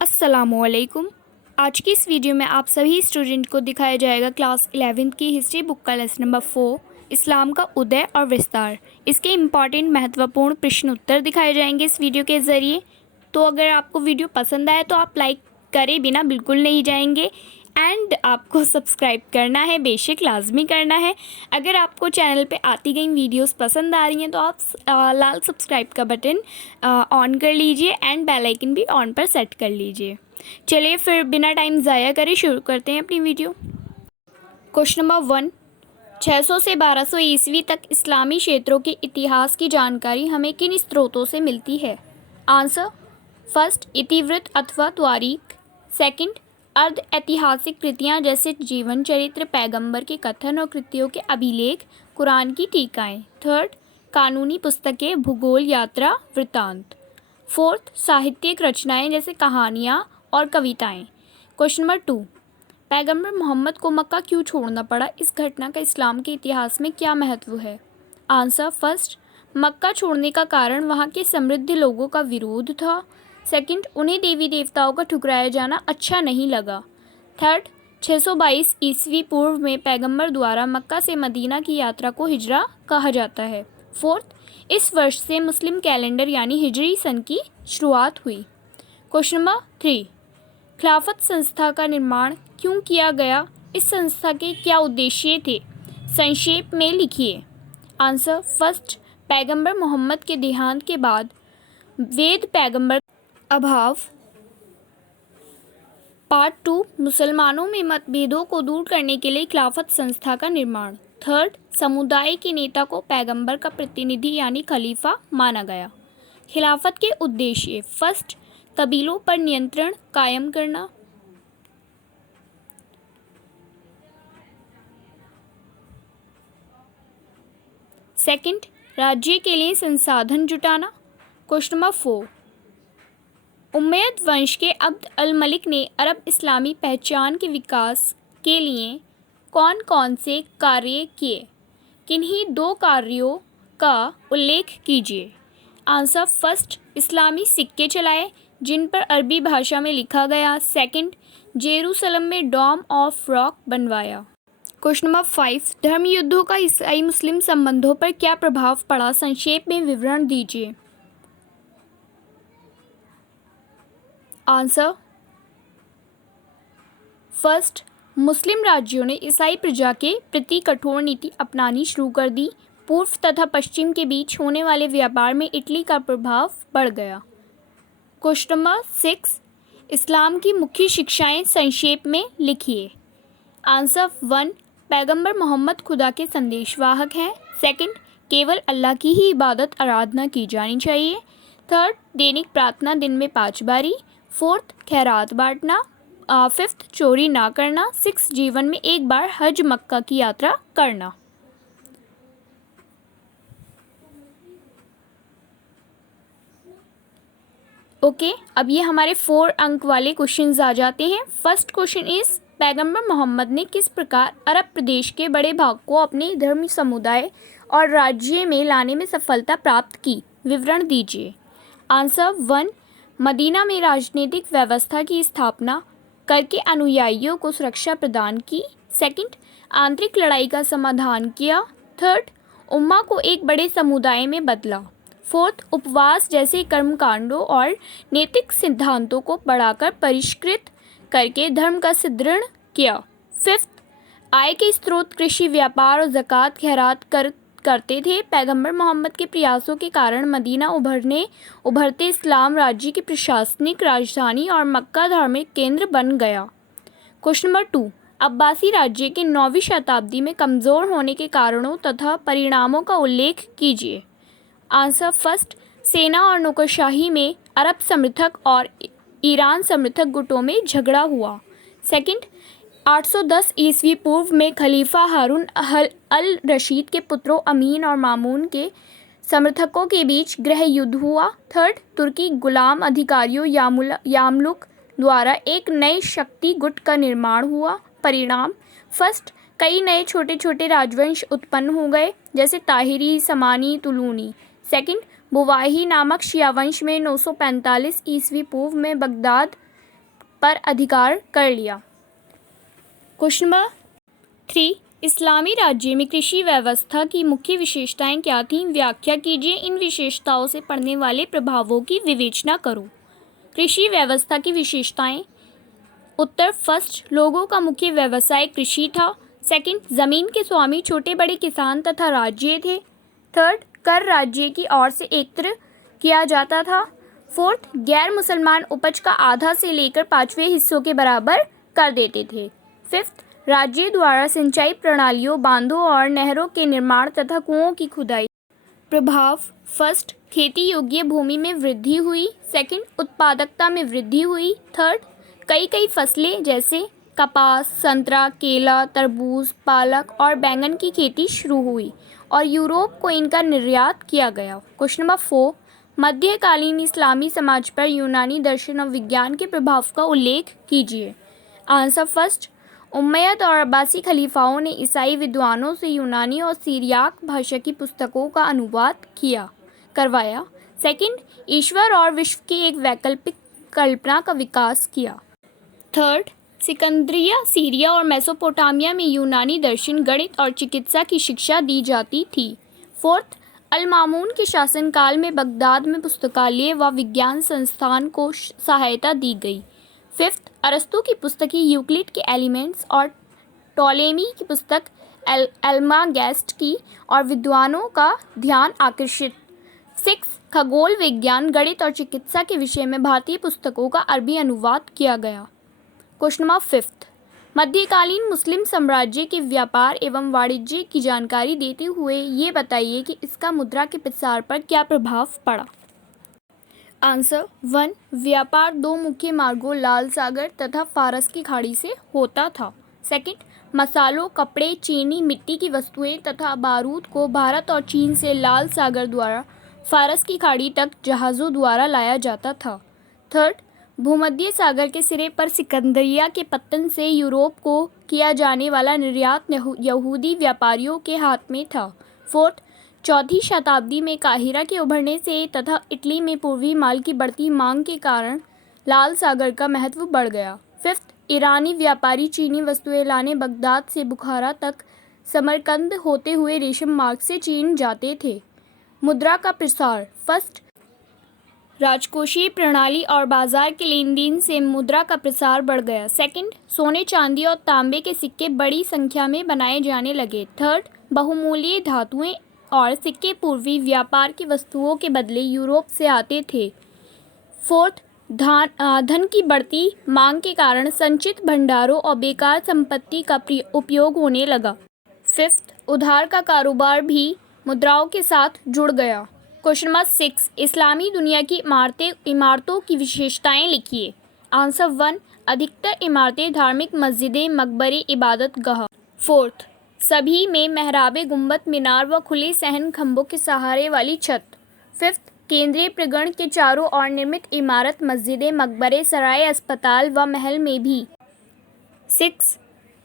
अस्सलामुअलैकुम। आज की इस वीडियो में आप सभी स्टूडेंट को दिखाया जाएगा क्लास 11th की हिस्ट्री बुक का लेसन नंबर 4 इस्लाम का उदय और विस्तार। इसके इम्पॉर्टेंट महत्वपूर्ण प्रश्न उत्तर दिखाए जाएंगे इस वीडियो के ज़रिए। तो अगर आपको वीडियो पसंद आए तो आप लाइक करे बिना बिल्कुल नहीं जाएंगे एंड आपको सब्सक्राइब करना है, बेशक लाजमी करना है। अगर आपको चैनल पे आती गई वीडियोस पसंद आ रही हैं तो आप लाल सब्सक्राइब का बटन ऑन कर लीजिए एंड बेल आइकन भी ऑन पर सेट कर लीजिए। चलिए फिर बिना टाइम ज़ाया करे शुरू करते हैं अपनी वीडियो। क्वेश्चन नंबर 1, 600 से 1200 ईस्वी तक इस्लामी क्षेत्रों के इतिहास की जानकारी हमें किन स्रोतों से मिलती है? आंसर, फर्स्ट इतिवृत्त अथवा त्वारीख, सेकंड अर्ध ऐतिहासिक कृतियाँ जैसे जीवन चरित्र, पैगंबर के कथन और कृतियों के अभिलेख, कुरान की टीकाएँ, थर्ड कानूनी पुस्तकें, भूगोल, यात्रा, वृत्तांत, फोर्थ साहित्यिक रचनाएं जैसे कहानियाँ और कविताएं। क्वेश्चन नंबर 2, पैगंबर मोहम्मद को मक्का क्यों छोड़ना पड़ा? इस घटना का इस्लाम के इतिहास में क्या महत्व है? आंसर, फर्स्ट मक्का छोड़ने का कारण वहाँ के समृद्ध लोगों का विरोध था, सेकंड उन्हें देवी देवताओं का ठुकराया जाना अच्छा नहीं लगा, थर्ड 622 ईस्वी पूर्व में पैगंबर द्वारा मक्का से मदीना की यात्रा को हिजरा कहा जाता है, फोर्थ इस वर्ष से मुस्लिम कैलेंडर यानी हिजरी सन की शुरुआत हुई। क्वेश्चन नंबर 3, खिलाफत संस्था का निर्माण क्यों किया गया? इस संस्था के क्या उद्देश्य थे? संक्षेप में लिखिए। आंसर, फर्स्ट पैगंबर मोहम्मद के देहांत के बाद वेद पैगंबर अभाव, पार्ट 2 मुसलमानों में मतभेदों को दूर करने के लिए खिलाफत संस्था का निर्माण, थर्ड समुदाय के नेता को पैगंबर का प्रतिनिधि यानी खलीफा माना गया। खिलाफत के उद्देश्य, फर्स्ट कबीलों पर नियंत्रण कायम करना, सेकंड राज्य के लिए संसाधन जुटाना। क्वेश्चन नंबर 4, उम्मयद वंश के अब्द अल मलिक ने अरब इस्लामी पहचान के विकास के लिए कौन कौन से कार्य किए? किन्हीं दो कार्यों का उल्लेख कीजिए। आंसर, फर्स्ट इस्लामी सिक्के चलाए जिन पर अरबी भाषा में लिखा गया, सेकंड जेरूसलम में डोम ऑफ रॉक बनवाया। क्वेश्चन नंबर 5, धर्म युद्धों का ईसाई मुस्लिम संबंधों पर क्या प्रभाव पड़ा? संक्षेप में विवरण दीजिए। आंसर, फर्स्ट मुस्लिम राज्यों ने ईसाई प्रजा के प्रति कठोर नीति अपनानी शुरू कर दी। पूर्व तथा पश्चिम के बीच होने वाले व्यापार में इटली का प्रभाव बढ़ गया। क्वेश्चन नंबर 6, इस्लाम की मुख्य शिक्षाएं संक्षेप में लिखिए। आंसर, 1 पैगंबर मोहम्मद खुदा के संदेशवाहक हैं, सेकंड केवल अल्लाह की ही इबादत आराधना की जानी चाहिए, थर्ड दैनिक प्रार्थना दिन में 5 बारी, फोर्थ खैरात बांटना, फिफ्थ चोरी ना करना, सिक्स जीवन में एक बार हज मक्का की यात्रा करना। ओके, अब ये हमारे 4 अंक वाले क्वेश्चंस आ जाते हैं। फर्स्ट क्वेश्चन इज, पैगंबर मोहम्मद ने किस प्रकार अरब प्रदेश के बड़े भाग को अपने धर्म समुदाय और राज्य में लाने में सफलता प्राप्त की? विवरण दीजिए। आंसर, 1 मदीना में राजनीतिक व्यवस्था की स्थापना करके अनुयायियों को सुरक्षा प्रदान की, सेकंड आंतरिक लड़ाई का समाधान किया, थर्ड उम्मा को एक बड़े समुदाय में बदला, फोर्थ उपवास जैसे कर्मकांडों और नैतिक सिद्धांतों को बढ़ाकर परिष्कृत करके धर्म का सुदृढ़ किया, फिफ्थ आय के स्रोत कृषि, व्यापार और ज़कात खैरात करते थे। पैगंबर मोहम्मद के प्रयासों के कारण मदीना उभरते इस्लाम राज्य की प्रशासनिक राजधानी और मक्का धार्मिक केंद्र बन गया। क्वेश्चन नंबर 2, अब्बासी राज्य के 9वीं शताब्दी में कमज़ोर होने के कारणों तथा परिणामों का उल्लेख कीजिए। आंसर, फर्स्ट सेना और नौकरशाही में अरब समर्थक और ईरान समर्थक गुटों में झगड़ा हुआ, सेकंड 810 ईस्वी पूर्व में खलीफा हारून अल रशीद के पुत्रों अमीन और मामून के समर्थकों के बीच गृह युद्ध हुआ, थर्ड तुर्की गुलाम अधिकारियों यामलुक द्वारा एक नए शक्ति गुट का निर्माण हुआ। परिणाम, फर्स्ट कई नए छोटे छोटे राजवंश उत्पन्न हो गए जैसे ताहिरी, समानी, तुलूनी, सेकंड बुवाही नामक शिया वंश में 945 ईस्वी पूर्व में बगदाद पर अधिकार कर लिया। क्वेश्चन नंबर 3, इस्लामी राज्य में कृषि व्यवस्था की मुख्य विशेषताएं क्या थीं? व्याख्या कीजिए। इन विशेषताओं से पड़ने वाले प्रभावों की विवेचना करो। कृषि व्यवस्था की विशेषताएं। उत्तर फर्स्ट, लोगों का मुख्य व्यवसाय कृषि था। सेकंड, जमीन के स्वामी छोटे बड़े किसान तथा राज्य थे। थर्ड, कर राज्य की ओर से एकत्र किया जाता था। फोर्थ, गैर मुसलमान उपज का आधा से लेकर 5वें हिस्सों के बराबर कर देते थे। फिफ्थ, राज्य द्वारा सिंचाई प्रणालियों, बांधों और नहरों के निर्माण तथा कुओं की खुदाई। प्रभाव। फर्स्ट, खेती योग्य भूमि में वृद्धि हुई। सेकंड, उत्पादकता में वृद्धि हुई। थर्ड, कई फसलें जैसे कपास, संतरा, केला, तरबूज, पालक और बैंगन की खेती शुरू हुई और यूरोप को इनका निर्यात किया गया। क्वेश्चन नंबर 4, मध्यकालीन इस्लामी समाज पर यूनानी दर्शन और विज्ञान के प्रभाव का उल्लेख कीजिए। आंसर फर्स्ट, उम्मयद और अब्बासी खलीफाओं ने ईसाई विद्वानों से यूनानी और सीरियाक भाषा की पुस्तकों का अनुवाद करवाया। सेकंड, ईश्वर और विश्व की एक वैकल्पिक कल्पना का विकास किया। थर्ड, सिकंदरिया, सीरिया और मेसोपोटामिया में यूनानी दर्शन, गणित और चिकित्सा की शिक्षा दी जाती थी। फोर्थ, अल मामून के शासनकाल में बगदाद में पुस्तकालय व विज्ञान संस्थान को सहायता दी गई। फिफ्थ, अरस्तु की पुस्तक यूक्लिड के एलिमेंट्स और टोलेमी की पुस्तक एल्मागेस्ट की और विद्वानों का ध्यान आकर्षित। सिक्स, खगोल विज्ञान, गणित और चिकित्सा के विषय में भारतीय पुस्तकों का अरबी अनुवाद किया गया। क्वेश्चन नंबर 5, मध्यकालीन मुस्लिम साम्राज्य के व्यापार एवं वाणिज्य की जानकारी देते हुए ये बताइए कि इसका मुद्रा के प्रसार पर क्या प्रभाव पड़ा। आंसर 1, व्यापार 2 मुख्य मार्गों लाल सागर तथा फारस की खाड़ी से होता था। सेकंड, मसालों, कपड़े, चीनी, मिट्टी की वस्तुएं तथा बारूद को भारत और चीन से लाल सागर द्वारा फारस की खाड़ी तक जहाज़ों द्वारा लाया जाता था। थर्ड, भूमध्य सागर के सिरे पर सिकंदरिया के पत्तन से यूरोप को किया जाने वाला निर्यात यहूदी व्यापारियों के हाथ में था। फोर्थ, 4वीं शताब्दी में काहिरा के उभरने से तथा इटली में पूर्वी माल की बढ़ती मांग के कारण लाल सागर का महत्व बढ़ गया। फिफ्थ, ईरानी व्यापारी चीनी वस्तुएं लाने बगदाद से बुखारा तक समरकंद होते हुए रेशम मार्ग से चीन जाते थे। मुद्रा का प्रसार। फर्स्ट, राजकोषीय प्रणाली और बाजार के लेन देन से मुद्रा का प्रसार बढ़ गया। सेकंड, सोने, चांदी और तांबे के सिक्के बड़ी संख्या में बनाए जाने लगे। थर्ड, बहुमूल्य धातुएं और सिक्के पूर्वी व्यापार की वस्तुओं के बदले यूरोप से आते थे। फोर्थ, धन की बढ़ती मांग के कारण संचित भंडारों और बेकार संपत्ति का उपयोग होने लगा। फिफ्थ, उधार का कारोबार भी मुद्राओं के साथ जुड़ गया। क्वेश्चन नंबर 6, इस्लामी दुनिया की इमारतों की विशेषताएं लिखिए। आंसर 1, अधिकतर इमारतें धार्मिक मस्जिदें, मकबरे, इबादत गाह। फोर्थ, सभी में मेहराबे, गुंबद, मीनार व खुले सहन खंभों के सहारे वाली छत। फिफ्थ, केंद्रीय प्रांगण के चारों ओर निर्मित इमारत, मस्जिदें, मकबरे, सराय, अस्पताल व महल में भी। 6,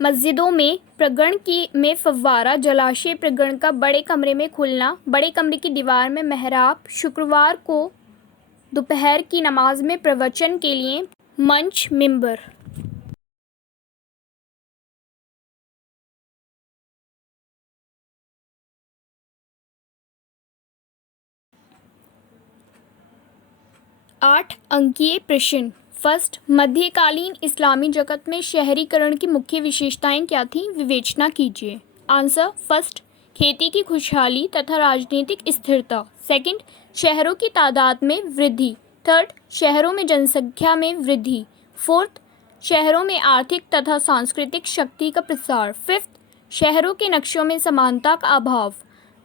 मस्जिदों में प्रांगण में फव्वारा, जलाशय, प्रांगण का बड़े कमरे में खुलना, बड़े कमरे की दीवार में मेहराब, शुक्रवार को दोपहर की नमाज में प्रवचन के लिए मंच, मिंबर। आठ अंकीय प्रश्न। फर्स्ट, मध्यकालीन इस्लामी जगत में शहरीकरण की मुख्य विशेषताएं क्या थीं? विवेचना कीजिए। आंसर फर्स्ट, खेती की खुशहाली तथा राजनीतिक स्थिरता। सेकंड, शहरों की तादाद में वृद्धि। थर्ड, शहरों में जनसंख्या में वृद्धि। फोर्थ, शहरों में आर्थिक तथा सांस्कृतिक शक्ति का प्रसार। फिफ्थ, शहरों के नक्शों में समानता का अभाव।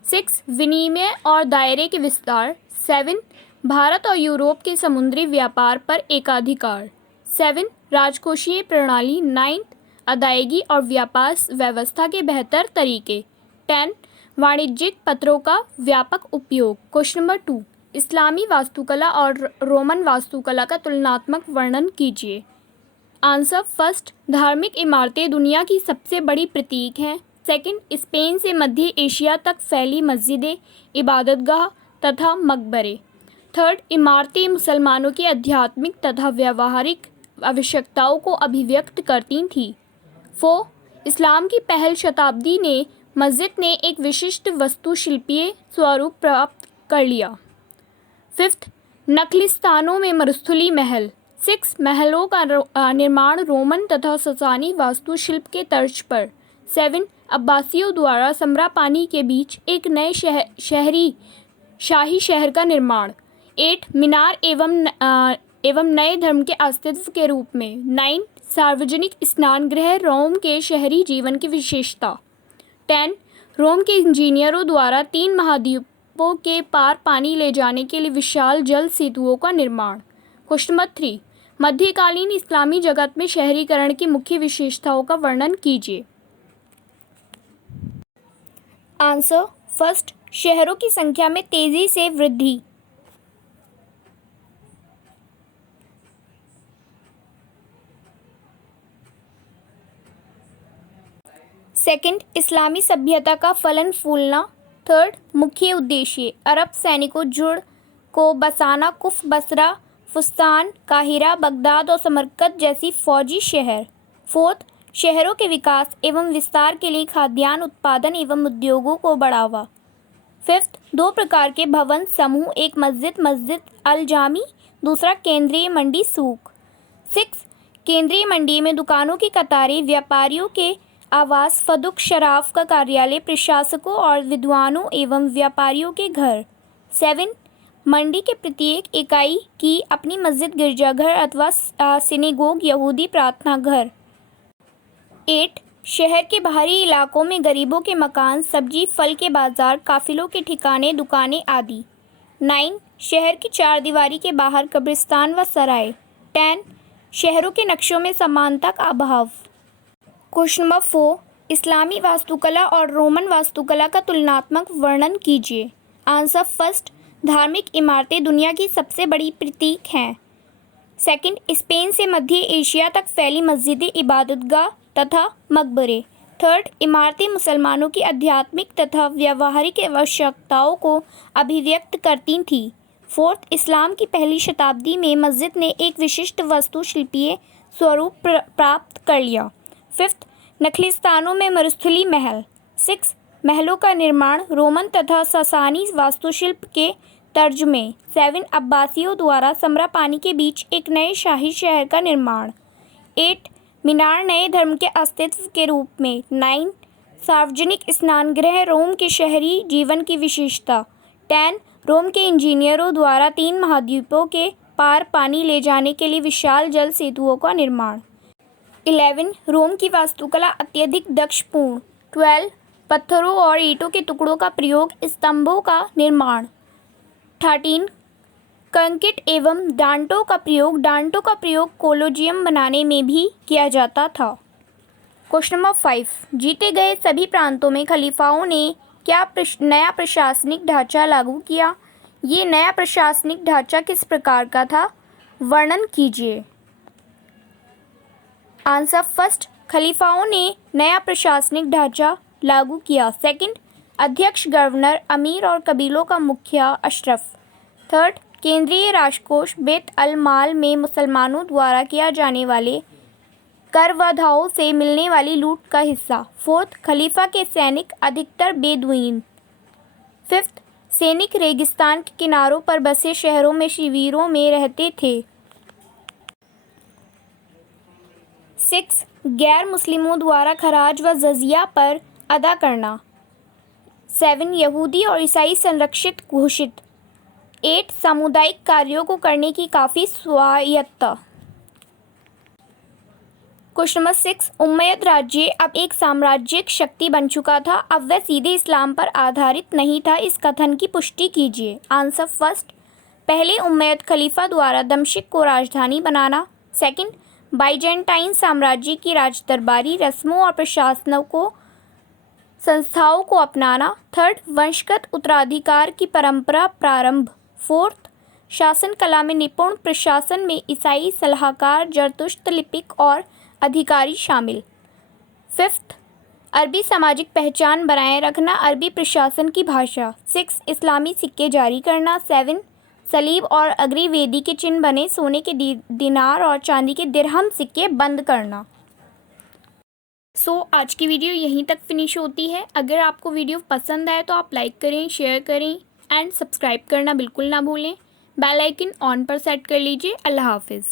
6, विनिमय और दायरे के विस्तार। 7, भारत और यूरोप के समुद्री व्यापार पर एकाधिकार। 7, राजकोषीय प्रणाली। 9, अदायगी और व्यापार व्यवस्था के बेहतर तरीके। 10, वाणिज्यिक पत्रों का व्यापक उपयोग। क्वेश्चन नंबर 2, इस्लामी वास्तुकला और रोमन वास्तुकला का तुलनात्मक वर्णन कीजिए। आंसर फर्स्ट, धार्मिक इमारतें दुनिया की सबसे बड़ी प्रतीक हैं। सेकंड, स्पेन से मध्य एशिया तक फैली मस्जिदें, इबादतगाह तथा मकबरे। थर्ड, इमारतें मुसलमानों की आध्यात्मिक तथा व्यावहारिक आवश्यकताओं को अभिव्यक्त करती थी। 4. इस्लाम की पहल शताब्दी ने मस्जिद ने एक विशिष्ट वास्तुशिल्पीय स्वरूप प्राप्त कर लिया। 5. नखलिस्तानों में मरुस्थली महल। 6. महलों का निर्माण रोमन तथा ससानी वास्तुशिल्प के तर्ज पर। 7. अब्बासियों द्वारा समरा पानी के बीच एक नए शाही शहर का निर्माण। 8. मीनार एवं नए धर्म के अस्तित्व के रूप में। 9. सार्वजनिक स्नान गृह रोम के शहरी जीवन की विशेषता। 10. रोम के इंजीनियरों द्वारा 3 महाद्वीपों के पार पानी ले जाने के लिए विशाल जल सेतुओं का निर्माण। Question number 3. मध्यकालीन इस्लामी जगत में शहरीकरण की मुख्य विशेषताओं का वर्णन कीजिए। आंसर. फर्स्ट, शहरों की संख्या में तेजी से वृद्धि। सेकंड, इस्लामी सभ्यता का फलन फूलना। थर्ड, मुख्य उद्देश्य अरब सैनिकों जुड़ को बसाना, कुफ, बसरा, फुस्तान, काहिरा, बगदाद और समरकंद जैसी फौजी शहर। फोर्थ, शहरों के विकास एवं विस्तार के लिए खाद्यान्न उत्पादन एवं उद्योगों को बढ़ावा। फिफ्थ, 2 प्रकार के भवन समूह, एक मस्जिद अल जामी, दूसरा केंद्रीय मंडी सूक। 6, केंद्रीय मंडी में दुकानों की कतारें, व्यापारियों के आवास, फदुक, शराफ का कार्यालय, प्रशासकों और विद्वानों एवं व्यापारियों के घर। 7, मंडी के प्रत्येक इकाई की अपनी मस्जिद, गिरजाघर अथवा सिनेगोग, यहूदी प्रार्थना घर। 8, शहर के बाहरी इलाकों में गरीबों के मकान, सब्जी फल के बाजार, काफिलों के ठिकाने, दुकानें आदि। 9, शहर की 4 दीवारी के बाहर कब्रिस्तान व सराय। 10, शहरों के नक्शों में समानता का अभाव। क्वेश्चन नंबर 4, इस्लामी वास्तुकला और रोमन वास्तुकला का तुलनात्मक वर्णन कीजिए। आंसर. फर्स्ट, धार्मिक इमारतें दुनिया की सबसे बड़ी प्रतीक हैं। सेकंड, स्पेन से मध्य एशिया तक फैली मस्जिदें, इबादतगाह तथा मकबरे। थर्ड, इमारतें मुसलमानों की आध्यात्मिक तथा व्यावहारिक आवश्यकताओं को अभिव्यक्त करती थीं। फोर्थ, इस्लाम की पहली शताब्दी में मस्जिद ने एक विशिष्ट वास्तुशिल्पीय स्वरूप प्राप्त कर लिया। फिफ्थ, नखलिस्तानों में मरुस्थली महल। 6, महलों का निर्माण रोमन तथा ससानी वास्तुशिल्प के तर्ज में। 7, अब्बासियों द्वारा समरा पानी के बीच एक नए शाही शहर का निर्माण। 8, मीनार नए धर्म के अस्तित्व के रूप में। 9, सार्वजनिक स्नान गृह रोम के शहरी जीवन की विशेषता। 10, रोम के इंजीनियरों द्वारा 3 महाद्वीपों के पार पानी ले जाने के लिए विशाल जल सेतुओं का निर्माण। 11, रोम की वास्तुकला अत्यधिक दक्षपूर्ण। 12, पत्थरों और ईंटों के टुकड़ों का प्रयोग, स्तंभों का निर्माण। 13, कंक्रीट एवं डांटों का प्रयोग कोलोजियम बनाने में भी किया जाता था। क्वेश्चन नंबर 5, जीते गए सभी प्रांतों में खलीफाओं ने क्या नया प्रशासनिक ढांचा लागू किया? ये नया प्रशासनिक ढांचा किस प्रकार का था? वर्णन कीजिए। आंसर. फर्स्ट, खलीफाओं ने नया प्रशासनिक ढांचा लागू किया। सेकंड, अध्यक्ष गवर्नर, अमीर और कबीलों का मुखिया अशरफ। थर्ड, केंद्रीय राजकोष बैत अल माल में मुसलमानों द्वारा किया जाने वाले करवधाओं से मिलने वाली लूट का हिस्सा। फोर्थ, खलीफा के सैनिक अधिकतर बेदुइन। फिफ्थ, सैनिक रेगिस्तान के किनारों पर बसे शहरों में शिविरों में रहते थे। 6, गैर मुस्लिमों द्वारा खराज व जजिया पर अदा करना। 7, यहूदी और ईसाई संरक्षित घोषित। 8, सामुदायिक कार्यों को करने की काफ़ी स्वायत्तता। क्वेश्चन नंबर 6, उम्मयद राज्य अब एक साम्राज्यिक शक्ति बन चुका था, अब वह सीधे इस्लाम पर आधारित नहीं था, इस कथन की पुष्टि कीजिए। आंसर. फर्स्ट, पहले उम्मयद खलीफा द्वारा दमिश्क को राजधानी बनाना। सेकंड, बाइजेंटाइन साम्राज्य की राजदरबारी रस्मों और प्रशासनों संस्थाओं को अपनाना। थर्ड, वंशगत उत्तराधिकार की परंपरा प्रारंभ। फोर्थ, शासन कला में निपुण, प्रशासन में ईसाई सलाहकार, जरतुश्त लिपिक और अधिकारी शामिल। फिफ्थ, अरबी सामाजिक पहचान बनाए रखना, अरबी प्रशासन की भाषा। 6, इस्लामी सिक्के जारी करना। 7, सलीब और अग्रवेदी के चिन्ह बने सोने के दिनार और चांदी के दिरहम सिक्के बंद करना। आज की वीडियो यहीं तक फिनिश होती है। अगर आपको वीडियो पसंद आए तो आप लाइक करें, शेयर करें एंड सब्सक्राइब करना बिल्कुल ना भूलें। बेल आइकन ऑन पर सेट कर लीजिए। अल्लाह हाफिज़।